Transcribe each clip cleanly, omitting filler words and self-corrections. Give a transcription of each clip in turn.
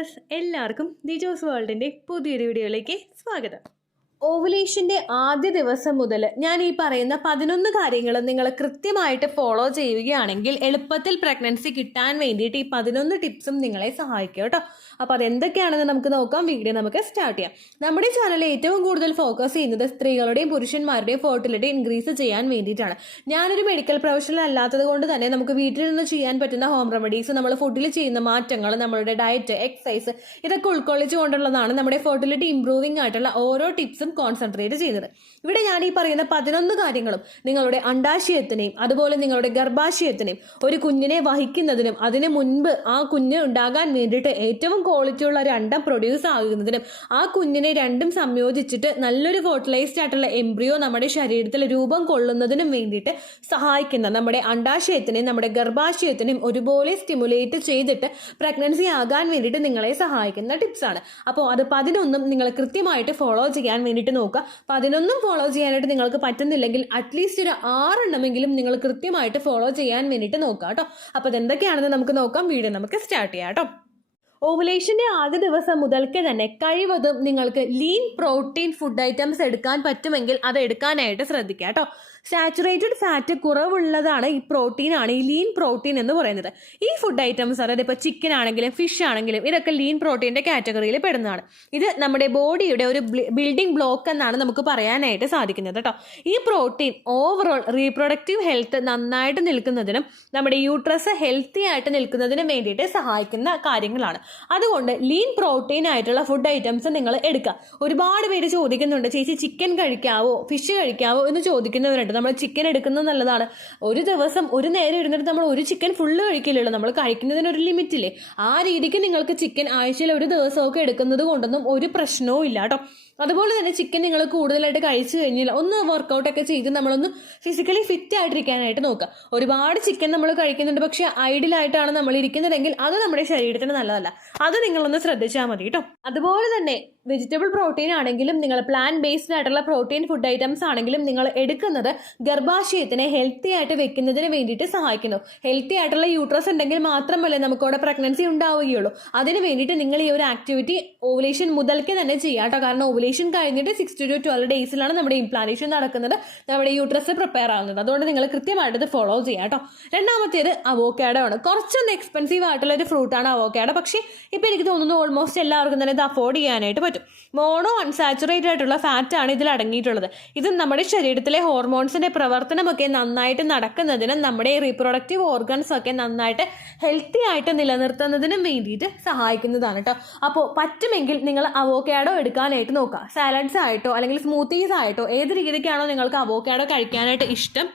Viewers എല്ലാവർക്കും ദിജോസ് വേൾഡിൻ്റെ പുതിയൊരു വീഡിയോയിലേക്ക് സ്വാഗതം. ഓവുലേഷൻ്റെ ആദ്യ ദിവസം മുതൽ ഞാൻ ഈ പറയുന്ന 11 കാര്യങ്ങൾ നിങ്ങൾ കൃത്യമായിട്ട് ഫോളോ ചെയ്യുകയാണെങ്കിൽ എളുപ്പത്തിൽ പ്രഗ്നൻസി കിട്ടാൻ വേണ്ടിയിട്ട് ഈ 11 ടിപ്സും നിങ്ങളെ സഹായിക്കും കേട്ടോ. അപ്പോൾ അതെന്തൊക്കെയാണെന്ന് നമുക്ക് നോക്കാം. വീഡിയോ നമുക്ക് സ്റ്റാർട്ട് ചെയ്യാം. നമ്മുടെ ചാനൽ ഏറ്റവും കൂടുതൽ ഫോക്കസ് ചെയ്യുന്നത് സ്ത്രീകളുടെയും പുരുഷന്മാരുടെയും ഫെർട്ടിലിറ്റി ഇൻക്രീസ് ചെയ്യാൻ വേണ്ടിയിട്ടാണ്. ഞാനൊരു മെഡിക്കൽ പ്രൊഫഷണൽ അല്ലാത്തത് കൊണ്ട് തന്നെ നമുക്ക് വീട്ടിൽ നിന്ന് ചെയ്യാൻ പറ്റുന്ന ഹോം റെമഡീസ്, നമ്മൾ ഫുഡിൽ ചെയ്യുന്ന മാറ്റങ്ങൾ, നമ്മളുടെ ഡയറ്റ്, എക്സസൈസ് ഇതൊക്കെ ഉൾക്കൊള്ളിച്ചുകൊണ്ടുള്ളതാണ് നമ്മുടെ ഫെർട്ടിലിറ്റി ഇംപ്രൂവിംഗ് ആയിട്ടുള്ള ഓരോ ടിപ്സും കോൺസെൻട്രേറ്റ് ചെയ്യുന്നത്. ഇവിടെ ഞാൻ ഈ പറയുന്ന 11 കാര്യങ്ങളും നിങ്ങളുടെ അണ്ഡാശയത്തിനെയും അതുപോലെ നിങ്ങളുടെ ഗർഭാശയത്തിനെയും ഒരു കുഞ്ഞിനെ വഹിക്കുന്നതിനും അതിന് മുൻപ് ആ കുഞ്ഞ് ഉണ്ടാകാൻ വേണ്ടിയിട്ട് ഏറ്റവും ക്വാളിറ്റിയുള്ള ഒരു അണ്ടം പ്രൊഡ്യൂസ് ആകുന്നതിനും ആ കുഞ്ഞിനെ രണ്ടും സംയോജിച്ചിട്ട് നല്ലൊരു ഫെർട്ടിലൈസ്ഡ് ആയിട്ടുള്ള എംബ്രിയോ നമ്മുടെ ശരീരത്തിൽ രൂപം കൊള്ളുന്നതിനും വേണ്ടിയിട്ട് സഹായിക്കുന്ന നമ്മുടെ അണ്ഡാശയത്തിനെയും നമ്മുടെ ഗർഭാശയത്തിനെയും ഒരുപോലെ സ്റ്റിമുലേറ്റ് ചെയ്തിട്ട് പ്രഗ്നൻസി ആകാൻ വേണ്ടിയിട്ട് നിങ്ങളെ സഹായിക്കുന്ന ടിപ്സാണ്. അപ്പോൾ അത് 11 നിങ്ങൾ കൃത്യമായിട്ട് ഫോളോ ചെയ്യാൻ വേണ്ടിയിട്ട് നോക്കുക. 11 ഫോളോ ചെയ്യാനായിട്ട് നിങ്ങൾക്ക് പറ്റുന്നില്ലെങ്കിൽ അറ്റ്ലീസ്റ്റ് ഒരു 6 എണ്ണമെങ്കിലും നിങ്ങൾ കൃത്യമായിട്ട് ഫോളോ ചെയ്യാൻ വേണ്ടിയിട്ട് നോക്കുക കേട്ടോ. അപ്പോൾ അതെന്തൊക്കെയാണെന്ന് നമുക്ക് നോക്കാം. വീഡിയോ നമുക്ക് സ്റ്റാർട്ട് ചെയ്യാം കേട്ടോ. ഓവുലേഷൻ്റെ ആദ്യ ദിവസം മുതൽക്ക് തന്നെ കഴിവതും നിങ്ങൾക്ക് ലീൻ പ്രോട്ടീൻ ഫുഡ് ഐറ്റംസ് എടുക്കാൻ പറ്റുമെങ്കിൽ അത് എടുക്കാനായിട്ട് ശ്രദ്ധിക്കുക കേട്ടോ. സാച്ചുറേറ്റഡ് ഫാറ്റ് കുറവുള്ളതാണ് ഈ പ്രോട്ടീനാണ് ഈ ലീൻ പ്രോട്ടീൻ എന്ന് പറയുന്നത്. ഈ ഫുഡ് ഐറ്റംസ് അതായത് ഇപ്പോൾ ചിക്കൻ ആണെങ്കിലും ഫിഷ് ആണെങ്കിലും ഇതൊക്കെ ലീൻ പ്രോട്ടീൻ്റെ കാറ്റഗറിയിൽ പെടുന്നതാണ്. ഇത് നമ്മുടെ ബോഡിയുടെ ഒരു ബിൽഡിംഗ് ബ്ലോക്ക് എന്നാണ് നമുക്ക് പറയാനായിട്ട് സാധിക്കുന്നത് കേട്ടോ. ഈ പ്രോട്ടീൻ ഓവറോൾ റീപ്രൊഡക്റ്റീവ് ഹെൽത്ത് നന്നായിട്ട് നിൽക്കുന്നതിനും നമ്മുടെ യൂട്രസ് ഹെൽത്തി ആയിട്ട് നിൽക്കുന്നതിനും വേണ്ടിയിട്ട് സഹായിക്കുന്ന കാര്യങ്ങളാണ്. അതുകൊണ്ട് ലീൻ പ്രോട്ടീൻ ആയിട്ടുള്ള ഫുഡ് ഐറ്റംസ് നിങ്ങൾ എടുക്കുക. ഒരുപാട് പേര് ചോദിക്കുന്നുണ്ട്, ചേച്ചി ചിക്കൻ കഴിക്കാവോ, ഫിഷ് കഴിക്കാവോ എന്ന് ചോദിക്കുന്നവരുണ്ട്. നമ്മൾ ചിക്കൻ എടുക്കുന്നത് നല്ലതാണ്. ഒരു ദിവസം ഒരു നേരം ഇരുന്നിട്ട് നമ്മൾ ഒരു ചിക്കൻ ഫുള്ള് കഴിക്കില്ലല്ലോ, നമ്മൾ കഴിക്കുന്നതിനൊരു ലിമിറ്റില്ലേ. ആ രീതിക്ക് നിങ്ങൾക്ക് ചിക്കൻ ആഴ്ചയിൽ ഒരു ദിവസമൊക്കെ എടുക്കുന്നത് കൊണ്ടൊന്നും ഒരു പ്രശ്നവും ഇല്ല കേട്ടോ. അതുപോലെ തന്നെ ചിക്കൻ നിങ്ങൾ കൂടുതലായിട്ട് കഴിച്ചു കഴിഞ്ഞാൽ ഒന്ന് വർക്കൗട്ടൊക്കെ ചെയ്ത് നമ്മളൊന്ന് ഫിസിക്കലി ഫിറ്റ് ആയിട്ടിരിക്കാനായിട്ട് നോക്കുക. ഒരുപാട് ചിക്കൻ നമ്മൾ കഴിക്കുന്നുണ്ട് പക്ഷേ ഐഡിയലായിട്ടാണ് നമ്മൾ ഇരിക്കുന്നതെങ്കിൽ അത് നമ്മുടെ ശരീരത്തിന് നല്ലതല്ല. അത് നിങ്ങളൊന്ന് ശ്രദ്ധിച്ചാൽ മതി കേട്ടോ. അതുപോലെ തന്നെ വെജിറ്റബിൾ പ്രോട്ടീൻ ആണെങ്കിലും നിങ്ങൾ പ്ലാൻ ബേസ്ഡ് ആയിട്ടുള്ള പ്രോട്ടീൻ ഫുഡ് ഐറ്റംസ് ആണെങ്കിലും നിങ്ങൾ എടുക്കുന്നത് ഗർഭാശയത്തിനെ ഹെൽത്തി ആയിട്ട് വെക്കുന്നതിന് വേണ്ടിയിട്ട് സഹായിക്കുന്നു. ഹെൽത്തി ആയിട്ടുള്ള യൂട്രസ് ഉണ്ടെങ്കിൽ മാത്രമല്ലേ നമുക്ക് അവിടെ പ്രഗ്നൻസി ഉണ്ടാവുകയുള്ളൂ. അതിന് വേണ്ടിയിട്ട് നിങ്ങൾ ഈ ഒരു ആക്ടിവിറ്റി ഓവുലേഷൻ മുതൽക്ക് തന്നെ ചെയ്യാം കേട്ടോ. കാരണം ഓവുലേഷൻ കഴിഞ്ഞിട്ട് 6 to 12 ഡേയ്സിലാണ് നമ്മുടെ ഇംപ്ലാന്റേഷൻ നടക്കുന്നത്, നമ്മുടെ യൂട്രസ് പ്രിപ്പയർ ആവുന്നത്. അതുകൊണ്ട് നിങ്ങൾ കൃത്യമായിട്ട് ഇത് ഫോളോ ചെയ്യാം കേട്ടോ. രണ്ടാമത്തേത് അവോക്കാഡോ ആണ്. കുറച്ചൊന്ന് എക്സ്പെൻസീവ് ആയിട്ടുള്ള ഒരു ഫ്രൂട്ടാണ് അവോക്കാഡോ. പക്ഷേ ഇപ്പം എനിക്ക് തോന്നുന്നു ഓൾമോസ്റ്റ് എല്ലാവർക്കും തന്നെ ഇത് അഫോർഡ് ചെയ്യാനായിട്ട് പറ്റും. മോണോ അൺസാച്ചുറേറ്റഡ് ആയിട്ടുള്ള ഫാറ്റ് ആണ് ഇതിൽ അടങ്ങിയിട്ടുള്ളത്. ഇത് നമ്മുടെ ശരീരത്തിലെ ഹോർമോൺസിന്റെ പ്രവർത്തനമൊക്കെ നന്നായിട്ട് നടക്കുന്നതിനും നമ്മുടെ റീപ്രൊഡക്റ്റീവ് ഓർഗൻസ് ഒക്കെ നന്നായിട്ട് ഹെൽത്തി ആയിട്ട് നിലനിർത്തുന്നതിനും വേണ്ടിയിട്ട് സഹായിക്കുന്നതാണ് കേട്ടോ. അപ്പോൾ പറ്റുമെങ്കിൽ നിങ്ങൾ അവോക്കാഡോ എടുക്കാനായിട്ട് നോക്കുക. സാലഡ്സ് ആയിട്ടോ അല്ലെങ്കിൽ സ്മൂത്തീസ് ആയിട്ടോ ഏത് രീതിക്കാണോ നിങ്ങൾക്ക് അവോക്കാഡോ കഴിക്കാനായിട്ട് ഇഷ്ടം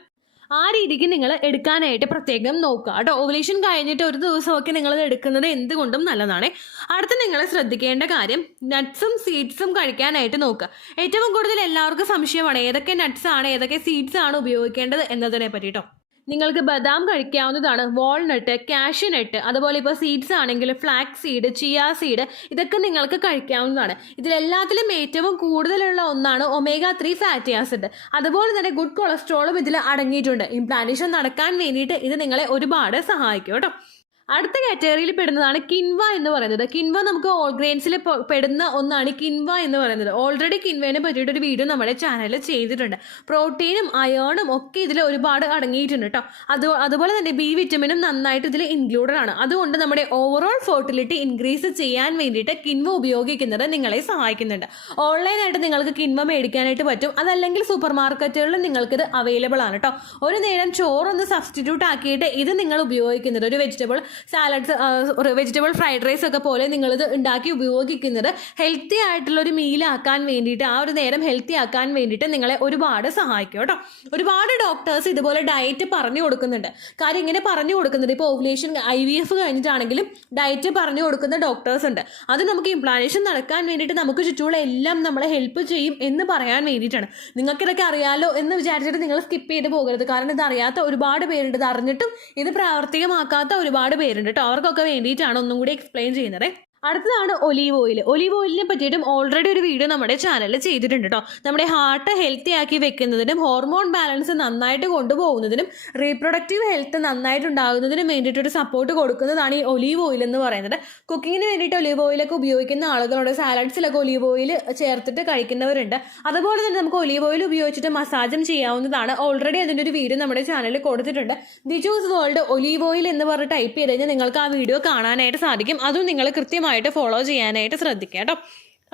ആ രീതിക്ക് നിങ്ങൾ എടുക്കാനായിട്ട് പ്രത്യേകം നോക്കുക കേട്ടോ. ഓവുലേഷൻ കഴിഞ്ഞിട്ട് ഒരു ദിവസമൊക്കെ നിങ്ങൾ എടുക്കുന്നത് എന്തുകൊണ്ടും നല്ലതാണ്. അടുത്ത് നിങ്ങൾ ശ്രദ്ധിക്കേണ്ട കാര്യം നട്ട്സും സീഡ്സും കഴിക്കാനായിട്ട് നോക്കുക. ഏറ്റവും കൂടുതൽ എല്ലാവർക്കും സംശയമാണ് ഏതൊക്കെ നട്ട്സ് ആണ് ഏതൊക്കെ സീഡ്സ് ആണ് ഉപയോഗിക്കേണ്ടത് എന്നതിനെ പറ്റിട്ടോ. നിങ്ങൾക്ക് ബദാം കഴിക്കാവുന്നതാണ്, വാൾനട്ട്, കാഷ്യൂനട്ട്, അതുപോലെ ഇപ്പോൾ സീഡ്സ് ആണെങ്കിൽ ഫ്ലാക്സ് സീഡ്, ചിയ സീഡ് ഇതൊക്കെ നിങ്ങൾക്ക് കഴിക്കാവുന്നതാണ്. ഇതിലെല്ലാത്തിലും ഏറ്റവും കൂടുതലുള്ള ഒന്നാണ് omega-3 ഫാറ്റി ആസിഡ്. അതുപോലെ തന്നെ ഗുഡ് കൊളസ്ട്രോളും ഇതിൽ അടങ്ങിയിട്ടുണ്ട്. ഇംപ്ലാന്റേഷൻ നടക്കാൻ വേണ്ടിയിട്ട് ഇത് നിങ്ങളെ ഒരുപാട് സഹായിക്കും കേട്ടോ. അടുത്ത കാറ്റഗറിയിൽ പെടുന്നതാണ് കിൻവ എന്ന് പറയുന്നത്. കിൻവ നമുക്ക് ഓൾ ഗ്രെയിൻസിൽ പെടുന്ന ഒന്നാണ് കിൻവ എന്ന് പറയുന്നത്. ഓൾറെഡി കിൻവേനെ പറ്റിയിട്ടൊരു വീഡിയോ നമ്മുടെ ചാനലിൽ ചെയ്തിട്ടുണ്ട്. പ്രോട്ടീനും അയേണും ഒക്കെ ഇതിൽ ഒരുപാട് അടങ്ങിയിട്ടുണ്ട് കേട്ടോ. അതുപോലെ തന്നെ ബി വിറ്റമിനും നന്നായിട്ട് ഇതിൽ ഇൻക്ലൂഡഡ് ആണ്. അതുകൊണ്ട് നമ്മുടെ ഓവറോൾ ഫെർട്ടിലിറ്റി ഇൻക്രീസ് ചെയ്യാൻ വേണ്ടിയിട്ട് കിൻവ ഉപയോഗിക്കുന്നത് നിങ്ങളെ സഹായിക്കുന്നുണ്ട്. ഓൺലൈനായിട്ട് നിങ്ങൾക്ക് കിൻവ മേടിക്കാനായിട്ട് പറ്റും, അതല്ലെങ്കിൽ സൂപ്പർ മാർക്കറ്റുകളിൽ നിങ്ങൾക്കിത് അവൈലബിൾ ആണ് കേട്ടോ. ഒരു നേരം ചോറൊന്ന് സബ്സ്റ്റിറ്റ്യൂട്ട് ആക്കിയിട്ട് ഇത് നിങ്ങൾ ഉപയോഗിക്കുന്നത് ഒരു vegetable salads, vegetable fried rice ഒക്കെ പോലെ നിങ്ങളിത് ഉണ്ടാക്കി ഉപയോഗിക്കുന്നത് ഹെൽത്തി ആയിട്ടുള്ളൊരു മീലാക്കാൻ വേണ്ടിയിട്ട്, ആ ഒരു നേരം ഹെൽത്തി ആക്കാൻ വേണ്ടിയിട്ട് നിങ്ങളെ ഒരുപാട് സഹായിക്കും കേട്ടോ. ഒരുപാട് ഡോക്ടേഴ്സ് ഇതുപോലെ ഡയറ്റ് പറഞ്ഞു കൊടുക്കുന്നുണ്ട്. കാര്യം ഇങ്ങനെ പറഞ്ഞു കൊടുക്കുന്നത് ഇപ്പോൾ ഓവുലേഷൻ IVF കഴിഞ്ഞിട്ടാണെങ്കിലും ഡയറ്റ് പറഞ്ഞു കൊടുക്കുന്ന ഡോക്ടേഴ്സ് ഉണ്ട്. അത് നമുക്ക് ഇംപ്ലാന്റേഷൻ നടക്കാൻ വേണ്ടിയിട്ട് നമുക്ക് ചുറ്റുമുള്ള എല്ലാം നമ്മളെ ഹെൽപ്പ് ചെയ്യും എന്ന് പറയാൻ വേണ്ടിയിട്ടാണ്. നിങ്ങൾക്കിതൊക്കെ അറിയാലോ എന്ന് വിചാരിച്ചിട്ട് നിങ്ങൾ സ്കിപ്പ് ചെയ്ത് പോകരുത്. കാരണം ഇത് അറിയാത്ത ഒരുപാട് പേരുണ്ട്, ഇത് അറിഞ്ഞിട്ടും ഇത് പ്രാവർത്തികമാക്കാത്ത ഒരുപാട് പേരുണ്ട് കേട്ടോ. അവർക്കൊക്കെ വേണ്ടിയിട്ടാണ് ഒന്നും കൂടി എക്സ്പ്ലെയിൻ ചെയ്യുന്നത്. അടുത്തതാണ് ഒലീവ് ഓയിൽ. ഒലീവ് ഓയിലിനെ പറ്റിയിട്ടും ഓൾറെഡി ഒരു വീഡിയോ നമ്മുടെ ചാനലിൽ ചെയ്തിട്ടുണ്ട് കേട്ടോ. നമ്മുടെ ഹാർട്ട് ഹെൽത്തി ആക്കി വെക്കുന്നതിനും ഹോർമോൺ ബാലൻസ് നന്നായിട്ട് കൊണ്ടുപോകുന്നതിനും റീപ്രൊഡക്റ്റീവ് ഹെൽത്ത് നന്നായിട്ട് ഉണ്ടാകുന്നതിനും വേണ്ടിയിട്ടൊരു സപ്പോർട്ട് കൊടുക്കുന്നതാണ് ഈ ഒലീവ് ഓയിൽ എന്ന് പറയുന്നത്. കുക്കിങ്ങിന് വേണ്ടിയിട്ട് ഒലീവ് ഓയിലൊക്കെ ഉപയോഗിക്കുന്ന ആളുകളുണ്ട്. സാലഡ്സിലൊക്കെ ഒലീവ് ഓയിൽ ചേർത്തിട്ട് കഴിക്കുന്നവരുണ്ട്. അതുപോലെ തന്നെ നമുക്ക് ഒലീവ് ഓയിൽ ഉപയോഗിച്ചിട്ട് മസാജും ചെയ്യാവുന്നതാണ്. ഓൾറെഡി അതിൻ്റെ ഒരു വീഡിയോ നമ്മുടെ ചാനലിൽ കൊടുത്തിട്ടുണ്ട്. ദിജൂസ് വേൾഡ് ഒലീവ് ഓയിൽ എന്ന് പറഞ്ഞ് ടൈപ്പ് ചെയ്ത് കഴിഞ്ഞാൽ നിങ്ങൾക്ക് ആ വീഡിയോ കാണാനായിട്ട് സാധിക്കും. അതും നിങ്ങൾ കൃത്യമായിട്ട് ഫോളോ ചെയ്യാനായിട്ട് ശ്രദ്ധിക്കുക കേട്ടോ.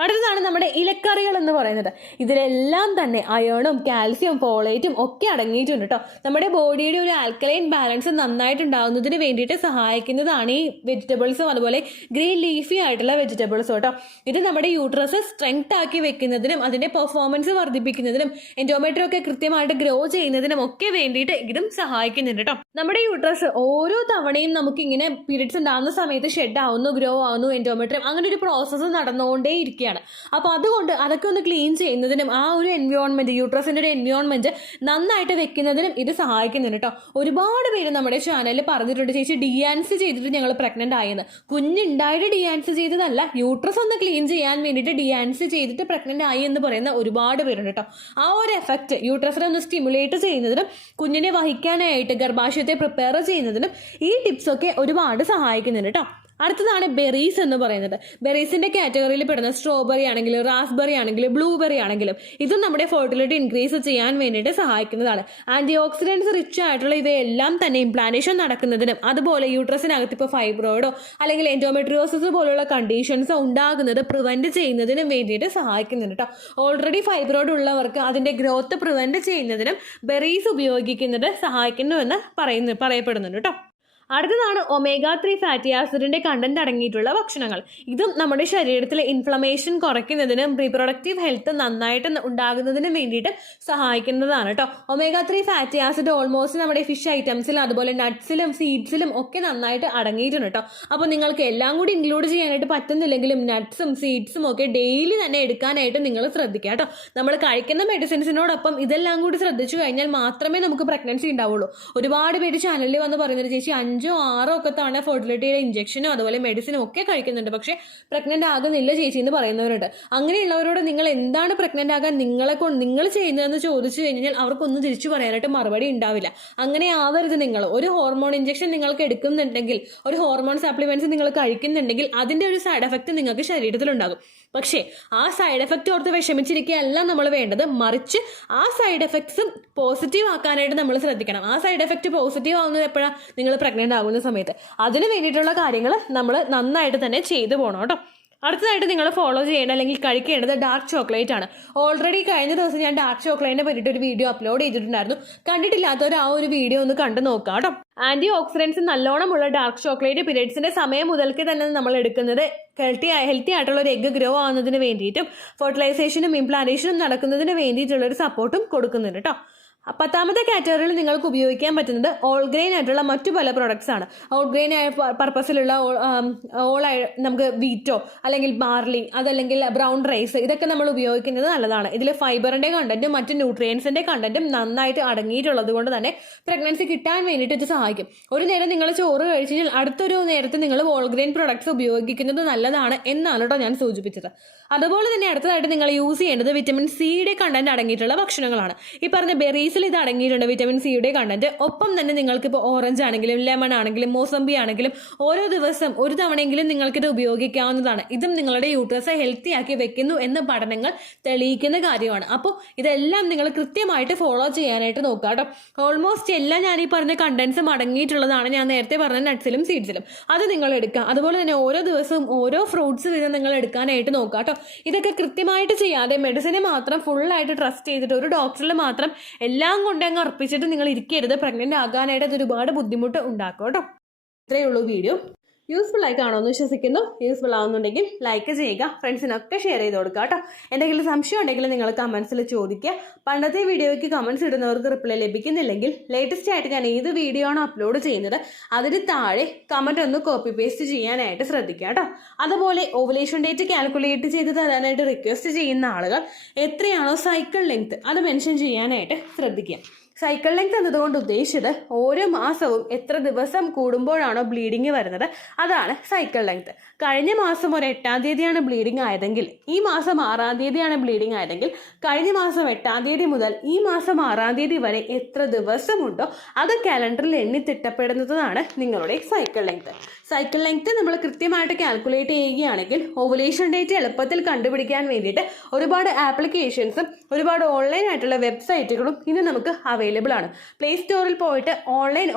അടുത്തതാണ് നമ്മുടെ ഇലക്കറികൾ എന്ന് പറയുന്നത്. ഇതിലെല്ലാം തന്നെ അയണും കാൽസ്യം ഫോളേറ്റും ഒക്കെ അടങ്ങിയിട്ടുണ്ട് കേട്ടോ. നമ്മുടെ ബോഡിയുടെ ഒരു ആൽക്കലൈൻ ബാലൻസ് നന്നായിട്ട് ഉണ്ടാകുന്നതിന് വേണ്ടിയിട്ട് സഹായിക്കുന്നതാണ് ഈ വെജിറ്റബിൾസും അതുപോലെ ഗ്രീൻ ലീഫി ആയിട്ടുള്ള വെജിറ്റബിൾസും കേട്ടോ. ഇത് നമ്മുടെ യൂട്രസ് സ്ട്രെങ്ത് ആക്കി വെക്കുന്നതിനും അതിൻ്റെ പെർഫോമൻസ് വർദ്ധിപ്പിക്കുന്നതിനും എൻഡോമെട്രിയം ഒക്കെ കൃത്യമായിട്ട് ഗ്രോ ചെയ്യുന്നതിനും ഒക്കെ വേണ്ടിയിട്ട് ഇതും സഹായിക്കുന്നുണ്ട് കേട്ടോ. നമ്മുടെ യൂട്രസ് ഓരോ തവണയും നമുക്കിങ്ങനെ പീരിയഡ്സ് ഉണ്ടാകുന്ന സമയത്ത് ഷെഡ് ആവുന്നു, ഗ്രോ ആവുന്നു, എൻഡോമെട്രിയം അങ്ങനെ ഒരു പ്രോസസ്സ് നടന്നുകൊണ്ടേ ഇരിക്കുകയാണ്. അപ്പോൾ അതുകൊണ്ട് അതൊക്കെ ഒന്ന് ക്ലീൻ ചെയ്യുന്നതിനും ആ ഒരു എൻവയോൺമെന്റ്, യൂട്രസിന്റെ ഒരു എൻവയോൺമെന്റ് നന്നായിട്ട് വെക്കുന്നതിനും ഇത് സഹായിക്കുന്നുണ്ട് കേട്ടോ. ഒരുപാട് പേര് നമ്മുടെ ചാനലിൽ പറഞ്ഞിട്ടുണ്ട്, ചേച്ചി ഡിയാൻസ് ചെയ്തിട്ട് ഞങ്ങൾ പ്രഗ്നന്റ് ആയെന്ന്. കുഞ്ഞുണ്ടായിട്ട് ഡിയാൻസ് ചെയ്തതല്ല, യൂട്രസ് ഒന്ന് ക്ലീൻ ചെയ്യാൻ വേണ്ടിയിട്ട് ഡിയാൻസ് ചെയ്തിട്ട് പ്രഗ്നന്റ് ആയി എന്ന് പറയുന്ന ഒരുപാട് പേരുണ്ട് കേട്ടോ. ആ ഒരു എഫക്റ്റ് യൂട്രസിനെ ഒന്ന് സ്റ്റിമുലേറ്റ് ചെയ്യുന്നതിനും കുഞ്ഞിനെ വഹിക്കാനായിട്ട് ഗർഭാശയത്തെ പ്രിപ്പയർ ചെയ്യുന്നതിനും ഈ ടിപ്സൊക്കെ ഒരുപാട് സഹായിക്കുന്നുണ്ട് കേട്ടോ. അടുത്തതാണ് ബെറീസ് എന്ന് പറയുന്നത്. ബെറീസിന്റെ കാറ്റഗറിയിൽ പെടുന്ന സ്ട്രോബെറി ആണെങ്കിലും റാസ്ബെറി ആണെങ്കിലും ബ്ലൂബെറി ആണെങ്കിലും ഇതും നമ്മുടെ ഫെർട്ടിലിറ്റി ഇൻക്രീസ് ചെയ്യാൻ വേണ്ടിയിട്ട് സഹായിക്കുന്നതാണ്. ആന്റി ഓക്സിഡൻസ് റിച്ച് ആയിട്ടുള്ള ഇവയെല്ലാം തന്നെ ഇംപ്ലാന്റേഷൻ നടക്കുന്നതിനും അതുപോലെ യൂട്രസിനകത്ത് ഇപ്പോൾ ഫൈബ്രോയിഡോ അല്ലെങ്കിൽ എൻഡോമെട്രിയോസിസ് പോലുള്ള കണ്ടീഷൻസ് ഉണ്ടാകുന്നത് പ്രിവെന്റ് ചെയ്യുന്നതിനും വേണ്ടിയിട്ട് സഹായിക്കുന്നുണ്ട് കേട്ടോ. ഓൾറെഡി ഫൈബ്രോയിഡ് ഉള്ളവർക്ക് അതിന്റെ ഗ്രോത്ത് പ്രിവെന്റ് ചെയ്യുന്നതിനും ബെറീസ് ഉപയോഗിക്കുന്നത് സഹായിക്കുന്നുവെന്ന് പറയപ്പെടുന്നുണ്ട് കേട്ടോ. അടുത്തതാണ് ഒമേഗ-3 ഫാറ്റി ആസിഡിന്റെ കണ്ടന്റ് അടങ്ങിയിട്ടുള്ള ഭക്ഷണങ്ങൾ. ഇതും നമ്മുടെ ശരീരത്തിലെ ഇൻഫ്ലമേഷൻ കുറയ്ക്കുന്നതിനും റീപ്രൊഡക്റ്റീവ് ഹെൽത്ത് നന്നായിട്ട് ഉണ്ടാകുന്നതിനും വേണ്ടിയിട്ട് സഹായിക്കുന്നതാണ് കേട്ടോ. ഒമേഗ-3 ഫാറ്റി ആസിഡ് ഓൾമോസ്റ്റ് നമ്മുടെ ഫിഷ് ഐറ്റംസിലും അതുപോലെ നട്ട്സിലും സീഡ്സിലും ഒക്കെ നന്നായിട്ട് അടങ്ങിയിട്ടുണ്ട് കേട്ടോ. അപ്പോൾ നിങ്ങൾക്ക് എല്ലാം കൂടി ഇൻക്ലൂഡ് ചെയ്യാനായിട്ട് പറ്റുന്നില്ലെങ്കിലും നട്ട്സും സീഡ്സും ഒക്കെ ഡെയിലി തന്നെ എടുക്കാനായിട്ട് നിങ്ങൾ ശ്രദ്ധിക്കുക കേട്ടോ. നമ്മൾ കഴിക്കുന്ന മെഡിസിൻസിനോടൊപ്പം ഇതെല്ലാം കൂടി ശ്രദ്ധിച്ചു കഴിഞ്ഞാൽ മാത്രമേ നമുക്ക് പ്രഗ്നൻസി ഉണ്ടാവുള്ളൂ. ഒരുപാട് പേര് ചാനലിൽ വന്ന് പറയുന്നത്, ചേച്ചി 5 or 6 ഒക്കെ തവണ ഫെർട്ടിലിറ്റിയുടെ ഇഞ്ചക്ഷനും അതുപോലെ മെഡിസിനും ഒക്കെ കഴിക്കുന്നുണ്ട്, പക്ഷേ പ്രഗ്നന്റ് ആകുന്നില്ല ചേച്ചി എന്ന് പറയുന്നവരുണ്ട്. അങ്ങനെയുള്ളവരോട് നിങ്ങൾ എന്താണ് പ്രഗ്നന്റ് ആകാൻ നിങ്ങൾ ചെയ്യുന്നതെന്ന് ചോദിച്ചു കഴിഞ്ഞാൽ അവർക്കൊന്നും തിരിച്ചു പറയാനായിട്ട് മറുപടി ഉണ്ടാവില്ല. അങ്ങനെ ആവരുത്. നിങ്ങൾ ഒരു ഹോർമോൺ ഇഞ്ചക്ഷൻ നിങ്ങൾക്ക് എടുക്കുന്നുണ്ടെങ്കിൽ, ഒരു ഹോർമോൺ സപ്ലിമെന്റ്സ് നിങ്ങൾ കഴിക്കുന്നുണ്ടെങ്കിൽ അതിന്റെ ഒരു സൈഡ് എഫക്റ്റ് നിങ്ങൾക്ക് ശരീരത്തിലുണ്ടാകും. പക്ഷേ ആ സൈഡ് എഫക്റ്റ് ഓർത്ത് വിഷമിച്ചിരിക്കുകയല്ല നമ്മൾ വേണ്ടത്, മറിച്ച് ആ സൈഡ് എഫക്ട്സും പോസിറ്റീവ് ആക്കാനായിട്ട് നമ്മൾ ശ്രദ്ധിക്കണം. ആ സൈഡ് എഫക്റ്റ് പോസിറ്റീവ് ആവുന്നത് എപ്പോഴാണ്? നിങ്ങൾ പ്രഗ്നന്റ് ആകുന്ന സമയത്ത്. അതിന് വേണ്ടിയിട്ടുള്ള കാര്യങ്ങൾ നമ്മൾ നന്നായിട്ട് തന്നെ ചെയ്തു പോകണം കേട്ടോ. അടുത്തതായിട്ട് നിങ്ങൾ ഫോളോ ചെയ്യേണ്ട അല്ലെങ്കിൽ കഴിക്കേണ്ടത് ഡാർക്ക് ചോക്ലേറ്റ് ആണ്. ഓൾറെഡി കഴിഞ്ഞ ദിവസം ഞാൻ ഡാർക്ക് ചോക്ലേറ്റിനെ പറ്റിയിട്ട് ഒരു വീഡിയോ അപ്ലോഡ് ചെയ്തിട്ടുണ്ടായിരുന്നു. കണ്ടിട്ടില്ലാത്തവർ ആ ഒരു വീഡിയോ ഒന്ന് കണ്ടു നോക്കാം കേട്ടോ. ആന്റി ഓക്സിഡൻസ് നല്ലോണമുള്ള ഡാർക്ക് ചോക്ലേറ്റ് പീരിയഡ്സിന്റെ സമയം മുതൽക്ക് തന്നെ നമ്മൾ എടുക്കുന്നത് ഹെൽത്തി ആയിട്ടുള്ള ഒരു എഗ്ഗ് ഗ്രോ ആവുന്നതിന് വേണ്ടിയിട്ടും ഫെർട്ടിലൈസേഷനും ഇംപ്ലാന്റേഷനും നടക്കുന്നതിന് വേണ്ടിയിട്ടുള്ള ഒരു സപ്പോർട്ടും കൊടുക്കുന്നുണ്ട് കേട്ടോ. 10ാമത്തെ കാറ്റഗറിയിൽ നിങ്ങൾക്ക് ഉപയോഗിക്കാൻ പറ്റുന്നത് ഓൾ ഗ്രെയിൻ ആയിട്ടുള്ള മറ്റു പല പ്രൊഡക്ട്സ് ആണ്. ഓൾ ഗ്രെയിൻ പർപ്പസിലുള്ള നമുക്ക് വീറ്റോ അല്ലെങ്കിൽ ബാർലി അതല്ലെങ്കിൽ ബ്രൗൺ റൈസ് ഇതൊക്കെ നമ്മൾ ഉപയോഗിക്കുന്നത് നല്ലതാണ്. ഇതിൽ ഫൈബറിന്റെ കണ്ടന്റും മറ്റ് ന്യൂട്രിയൻസിന്റെ കണ്ടന്റും നന്നായിട്ട് അടങ്ങിയിട്ടുള്ളത് കൊണ്ട് തന്നെ പ്രഗ്നൻസി കിട്ടാൻ വേണ്ടിയിട്ട് ഇത് സഹായിക്കും. ഒരു നേരം നിങ്ങൾ ചോറ് കഴിച്ചു കഴിഞ്ഞാൽ അടുത്തൊരു നേരത്തെ നിങ്ങൾ ഓൾ ഗ്രെയിൻ പ്രൊഡക്ട്സ് ഉപയോഗിക്കുന്നത് നല്ലതാണ് എന്നാണ് കേട്ടോ ഞാൻ സൂചിപ്പിച്ചത്. അതുപോലെ തന്നെ അടുത്തതായിട്ട് നിങ്ങൾ യൂസ് ചെയ്യേണ്ടത് വിറ്റമിൻ സിയുടെ കണ്ടന്റ് അടങ്ങിയിട്ടുള്ള ഭക്ഷണങ്ങളാണ്. ഈ പറഞ്ഞ ബെറീസിൽ ഇത് അടങ്ങിയിട്ടുണ്ട്, വിറ്റമിൻ സിയുടെ കണ്ടന്റ്. ഒപ്പം തന്നെ നിങ്ങൾക്കിപ്പോൾ ഓറഞ്ച് ആണെങ്കിലും ലെമൺ ആണെങ്കിലും മോസംബി ആണെങ്കിലും ഓരോ ദിവസം ഒരു തവണയെങ്കിലും നിങ്ങൾക്കിത് ഉപയോഗിക്കാവുന്നതാണ്. ഇതും നിങ്ങളുടെ യൂട്രസ് ഹെൽത്തി ആക്കി വെക്കുന്നു എന്ന് പഠനങ്ങൾ തെളിയിക്കുന്ന കാര്യമാണ്. അപ്പോൾ ഇതെല്ലാം നിങ്ങൾ കൃത്യമായിട്ട് ഫോളോ ചെയ്യാനായിട്ട് നോക്കുക കേട്ടോ. ഓൾമോസ്റ്റ് എല്ലാം ഞാൻ ഈ പറഞ്ഞ കണ്ടന്റ്സും അടങ്ങിയിട്ടുള്ളതാണ്. ഞാൻ നേരത്തെ പറഞ്ഞ നട്ട്സിലും സീഡ്സിലും അത് നിങ്ങൾ എടുക്കുക. അതുപോലെ തന്നെ ഓരോ ദിവസവും ഓരോ ഫ്രൂട്ട്സ് വീതം നിങ്ങൾ എടുക്കാനായിട്ട് നോക്കുക കേട്ടോ. ഇതൊക്കെ കൃത്യമായിട്ട് ചെയ്യാതെ മെഡിസിനെ മാത്രം ഫുള്ളായിട്ട് ട്രസ്റ്റ് ചെയ്തിട്ട് ഒരു ഡോക്ടറിൽ മാത്രം എല്ലാം കൊണ്ട് അങ്ങ് അർപ്പിച്ചിട്ട് നിങ്ങൾ ഇരിക്കരുത്. പ്രഗ്നന്റ് ആകാനായിട്ട് അത് ഒരുപാട് ബുദ്ധിമുട്ട് ഉണ്ടാക്കും കേട്ടോ. ഇത്രയേ ഉള്ളൂ വീഡിയോ. യൂസ്ഫുൾ ആയി കാണുമെന്ന് വിശ്വസിക്കുന്നു. യൂസ്ഫുൾ ആവുന്നുണ്ടെങ്കിൽ ലൈക്ക് ചെയ്യുക, ഫ്രണ്ട്സിനൊക്കെ ഷെയർ ചെയ്ത് കൊടുക്കുക കേട്ടോ. എന്തെങ്കിലും സംശയം ഉണ്ടെങ്കിൽ നിങ്ങൾ കമൻസിൽ ചോദിക്കുക. പണ്ടത്തെ വീഡിയോയ്ക്ക് കമൻസ് ഇടുന്നവർക്ക് റിപ്ലൈ ലഭിക്കുന്നില്ലെങ്കിൽ ലേറ്റസ്റ്റ് ആയിട്ട് ഞാൻ ഏത് വീഡിയോ ആണോ അപ്ലോഡ് ചെയ്യുന്നത് അതിന് താഴെ കമൻറ്റ് ഒന്ന് കോപ്പി പേസ്റ്റ് ചെയ്യാനായിട്ട് ശ്രദ്ധിക്കുക കേട്ടോ. അതുപോലെ ഓവുലേഷൻ ഡേറ്റ് കാൽക്കുലേറ്റ് ചെയ്ത് തരാനായിട്ട് റിക്വസ്റ്റ് ചെയ്യുന്ന ആളുകൾ എത്രയാണോ സൈക്കിൾ ലെങ്ത് അത് മെൻഷൻ ചെയ്യാനായിട്ട് ശ്രദ്ധിക്കുക. സൈക്കിൾ ലെങ്ത് എന്നതുകൊണ്ട് ഉദ്ദേശിച്ചത് ഓരോ മാസവും എത്ര ദിവസം കൂടുമ്പോഴാണോ ബ്ലീഡിങ് വരുന്നത് അതാണ് സൈക്കിൾ ലെങ്ത്. കഴിഞ്ഞ മാസം ഒരു 8-ാം തീയതിയാണ് ബ്ലീഡിങ് ആയതെങ്കിൽ ഈ മാസം 6-ാം തീയതിയാണ് ബ്ലീഡിങ് ആയതെങ്കിൽ കഴിഞ്ഞ മാസം 8-ാം തീയതി മുതൽ ഈ മാസം 6-ാം തീയതി വരെ എത്ര ദിവസമുണ്ടോ അത് കാലണ്ടറിൽ എണ്ണി തിട്ടപ്പെടുന്നതാണ് നിങ്ങളുടെ സൈക്കിൾ ലെങ്ത്. സൈക്കിൾ ലെങ്ത് നമ്മൾ കൃത്യമായിട്ട് കാൽക്കുലേറ്റ് ചെയ്യുകയാണെങ്കിൽ ഓവുലേഷൻ ഡേറ്റ് എളുപ്പത്തിൽ കണ്ടുപിടിക്കാൻ വേണ്ടിയിട്ട് ഒരുപാട് ആപ്ലിക്കേഷൻസും ഒരുപാട് ഓൺലൈൻ ആയിട്ടുള്ള വെബ്സൈറ്റുകളും ഇന്ന് നമുക്ക് അവൈലബിൾ ആണ്. പ്ലേ സ്റ്റോറിൽ പോയിട്ട് ഓൺലൈൻ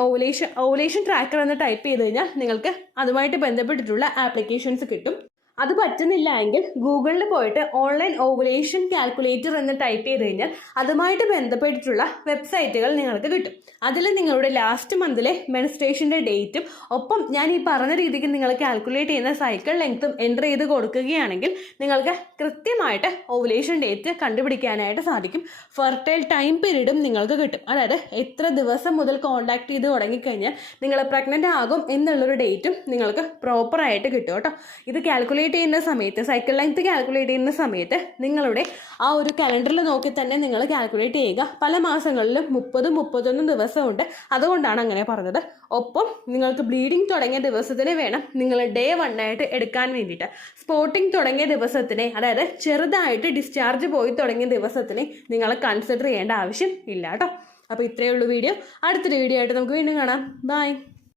ഓവുലേഷൻ ട്രാക്കർ എന്ന് ടൈപ്പ് ചെയ്ത് കഴിഞ്ഞാൽ നിങ്ങൾക്ക് അതുമായിട്ട് ബന്ധപ്പെട്ടിട്ടുള്ള ആപ്ലിക്കേഷൻസ് കിട്ടും. അത് പറ്റുന്നില്ല എങ്കിൽ ഗൂഗിളിൽ പോയിട്ട് ഓൺലൈൻ ഓവുലേഷൻ കാൽക്കുലേറ്റർ എന്ന് ടൈപ്പ് ചെയ്ത് കഴിഞ്ഞാൽ അതുമായിട്ട് ബന്ധപ്പെട്ടിട്ടുള്ള വെബ്സൈറ്റുകൾ നിങ്ങൾക്ക് കിട്ടും. അതിൽ നിങ്ങളുടെ ലാസ്റ്റ് മന്തിലെ മെൻസ്ട്രേഷൻ്റെ ഡേറ്റും ഒപ്പം ഞാൻ ഈ പറഞ്ഞ രീതിക്ക് നിങ്ങൾ കാൽക്കുലേറ്റ് ചെയ്യുന്ന സൈക്കിൾ ലെങ്ത്തും എൻ്റർ ചെയ്ത് കൊടുക്കുകയാണെങ്കിൽ നിങ്ങൾക്ക് കൃത്യമായിട്ട് ഓവുലേഷൻ ഡേറ്റ് കണ്ടുപിടിക്കാനായിട്ട് സാധിക്കും. ഫെർട്ടൈൽ ടൈം പീരീഡും നിങ്ങൾക്ക് കിട്ടും. അതായത് എത്ര ദിവസം മുതൽ കോൺടാക്ട് ചെയ്ത് തുടങ്ങിക്കഴിഞ്ഞാൽ നിങ്ങൾ പ്രഗ്നൻ്റ് ആകും എന്നുള്ളൊരു ഡേറ്റും നിങ്ങൾക്ക് പ്രോപ്പറായിട്ട് കിട്ടും കേട്ടോ. ഇത് കാൽക്കുലേറ്റ് ചെയ്യുന്ന സമയത്ത് സൈക്കിൾ ലെങ്ത് കാൽക്കുലേറ്റ് ചെയ്യുന്ന സമയത്ത് നിങ്ങളുടെ ആ ഒരു കലണ്ടറിൽ നോക്കി തന്നെ നിങ്ങൾ കാൽക്കുലേറ്റ് ചെയ്യുക. പല മാസങ്ങളിലും 30-31 ദിവസമുണ്ട്, അതുകൊണ്ടാണ് അങ്ങനെ പറഞ്ഞത്. ഒപ്പം നിങ്ങൾക്ക് ബ്ലീഡിങ് തുടങ്ങിയ ദിവസത്തിന് വേണം നിങ്ങൾ ഡേ 1 ആയിട്ട് എടുക്കാൻ വേണ്ടിയിട്ട്. സ്പോട്ടിങ് തുടങ്ങിയ ദിവസത്തിനെ, അതായത് ചെറുതായിട്ട് ഡിസ്ചാർജ് പോയി തുടങ്ങിയ ദിവസത്തിനെ നിങ്ങൾ കൺസിഡർ ചെയ്യേണ്ട ആവശ്യം ഇല്ല കേട്ടോ. അപ്പോൾ ഇത്രയേ ഉള്ളൂ വീഡിയോ. അടുത്തൊരു വീഡിയോ ആയിട്ട് നമുക്ക് വീണ്ടും കാണാം. ബൈ.